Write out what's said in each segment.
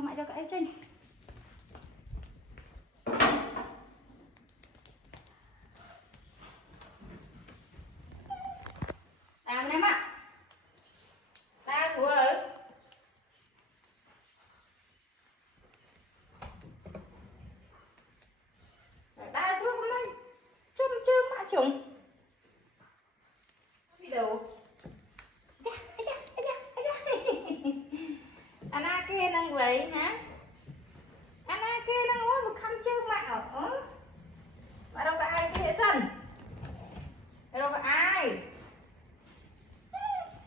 thôi mẹ cho cái Trinh. Em ạ. Ta xuống rồi. Ta xuống lên. Chum chum mã trùng. Đi đâu? Anh a kia đang vậy hả? Anh a kia đang uống một khăn chum mạ ở. Mà đâu có ai sẽ sân. Đâu có ai.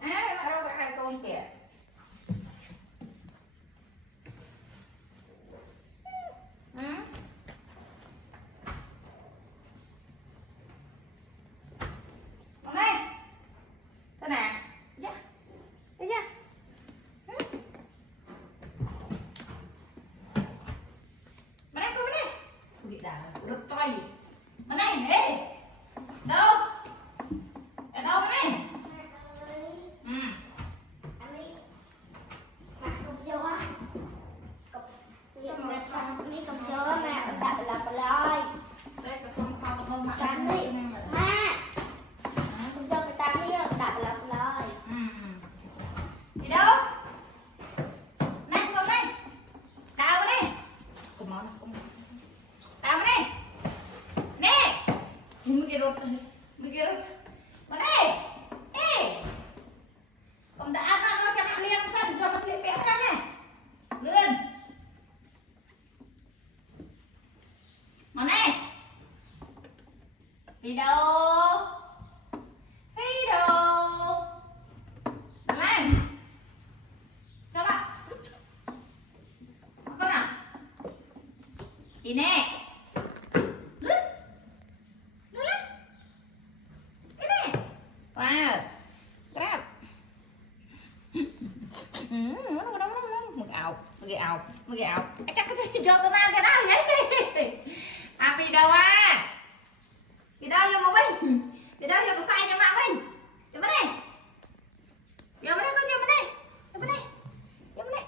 Mà đâu có ai con kìa. Con đây. Thế nào? Dạ. Thấy chưa? Mà đây con đây. Bị đá được toy. Mà này, ê. Đâu? Ở đâu mà này? Đây cái con kho tao mông mà. Cắn đi. Má. Con cho người ta đi đặt lặp lại. Đi đâu? Này con đây. Đào vào đây. Cùng món này, cùng. Đào vào đây. Nè. Mày kia rốt. Mày kia rốt. Vào đây. Ê. Con đã ăn nó cho bạn liền sân cho nó sẽ bé sân này. Lên. Vào đây. Đi đâu? Đi đâu? Lên. Cho bạn. Con nào? Đi nè. Lên. Lên. Đi nè. Wow. Grab. Mực ảo. Mực ảo. Mực ảo. Chắc có thể cho tao ăn cái đó vậy. À vì đâu à? Vì đâu vô mà Vinh? Vì đâu vô mà sai cho mẹ Vinh? Vô bên đây. Vô bên đây con, vô bên đây. Vô bên đây. Vô bên đây.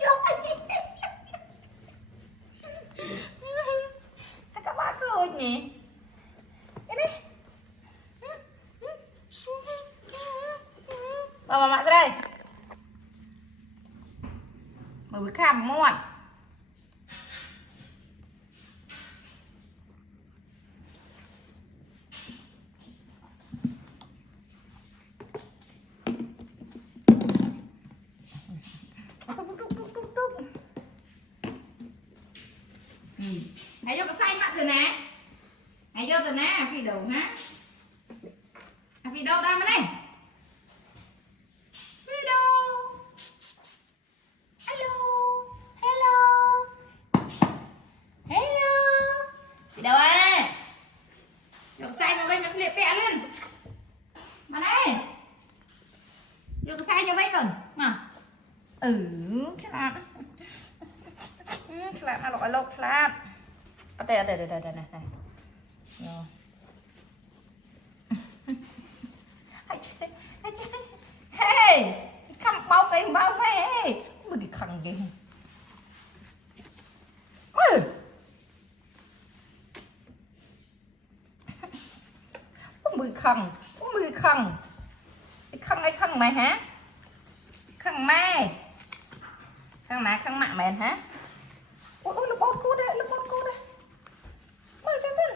Trời. Các bác cười nè. Cái đi. Bà mẹ ra đây. Mày bị khăm không ạ? Hãy vô cái xay mặt rồi nè. Hãy vô từ nè, phi đầu hả? Phi đâu ra mà này? Phi đâu? Hello. Hello. Hello. Phi đâu à? Vô cái xay vô đây mà sẽ liệt bẹ lên. Mà đây. Vô cái xay vô đây còn. Mà. Cái nào? Flat อร่อยโลก flat เอาแต่này này rồi ai chơi hey không bao cái hey mày cái khăn gì mày khăn cái khăn mày hả khăn mày khăn mạ mày hả ôi nó bót cút đấy mày cho xin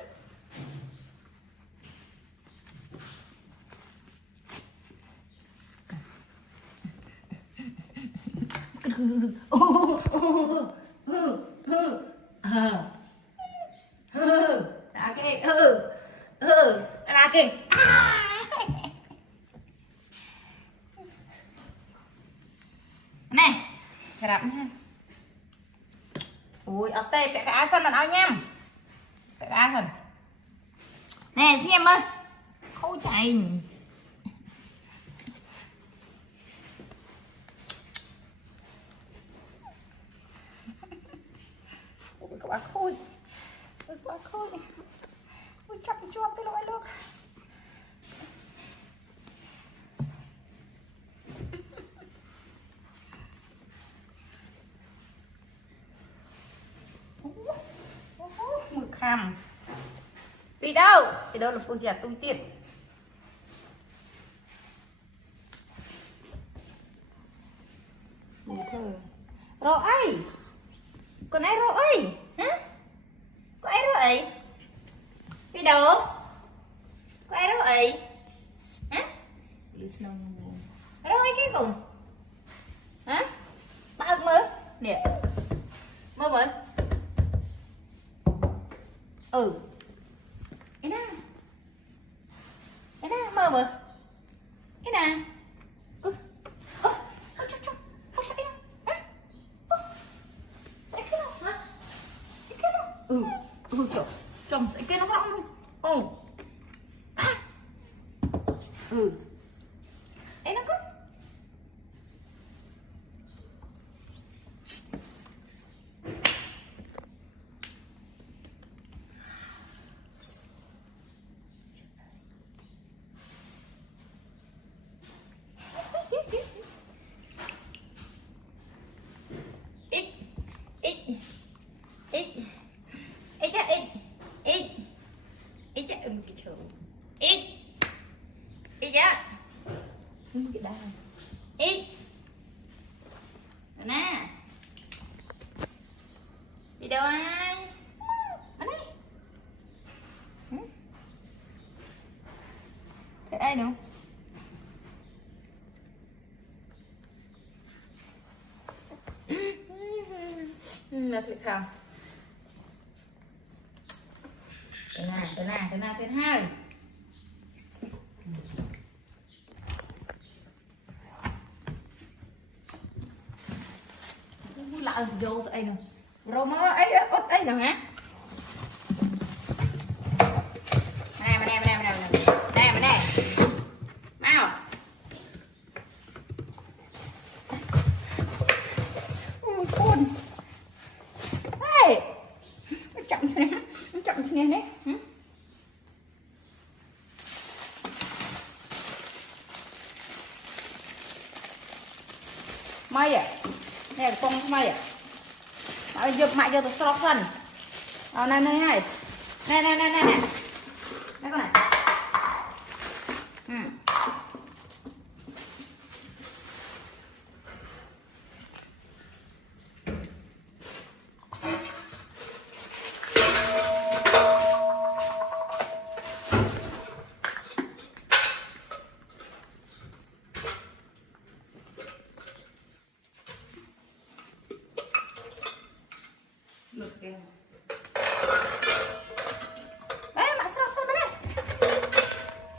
là kì này cái đập nha ui ở tê cái cá xanh mình ao nhâm cái cá mình nè xin em ơi khâu chạy ui các bác khui ui chắc cho cái loại nước khăm đi đâu thì đâu là phương trẻ tôi tiền đủ thơ rồi ai con ai rồi hả có ai rồi đi đâu có ai rồi hả rồi cái cùng hả ba mơ nè mơ mơ cái nào mơ mơ cái nào sao cái nào sao cái nào hả cái nào chồng chồng sẽ cái nó rong luôn ấy nó có cái chữ ít á cái đau ít nè đi đâu ai ở đây thấy ai nữa là sự thằng tên hai lại vô ấy nè rồi mới ấy rồi hả mà nè mau con hey chậm thế này mày à nè con mày à mày giờ tôi sọc thân này nè con này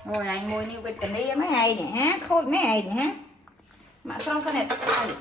ngồi này ngồi như bên cạnh đi mấy ngày nè ha khôi mấy ngày nè ha mà xong cái này tao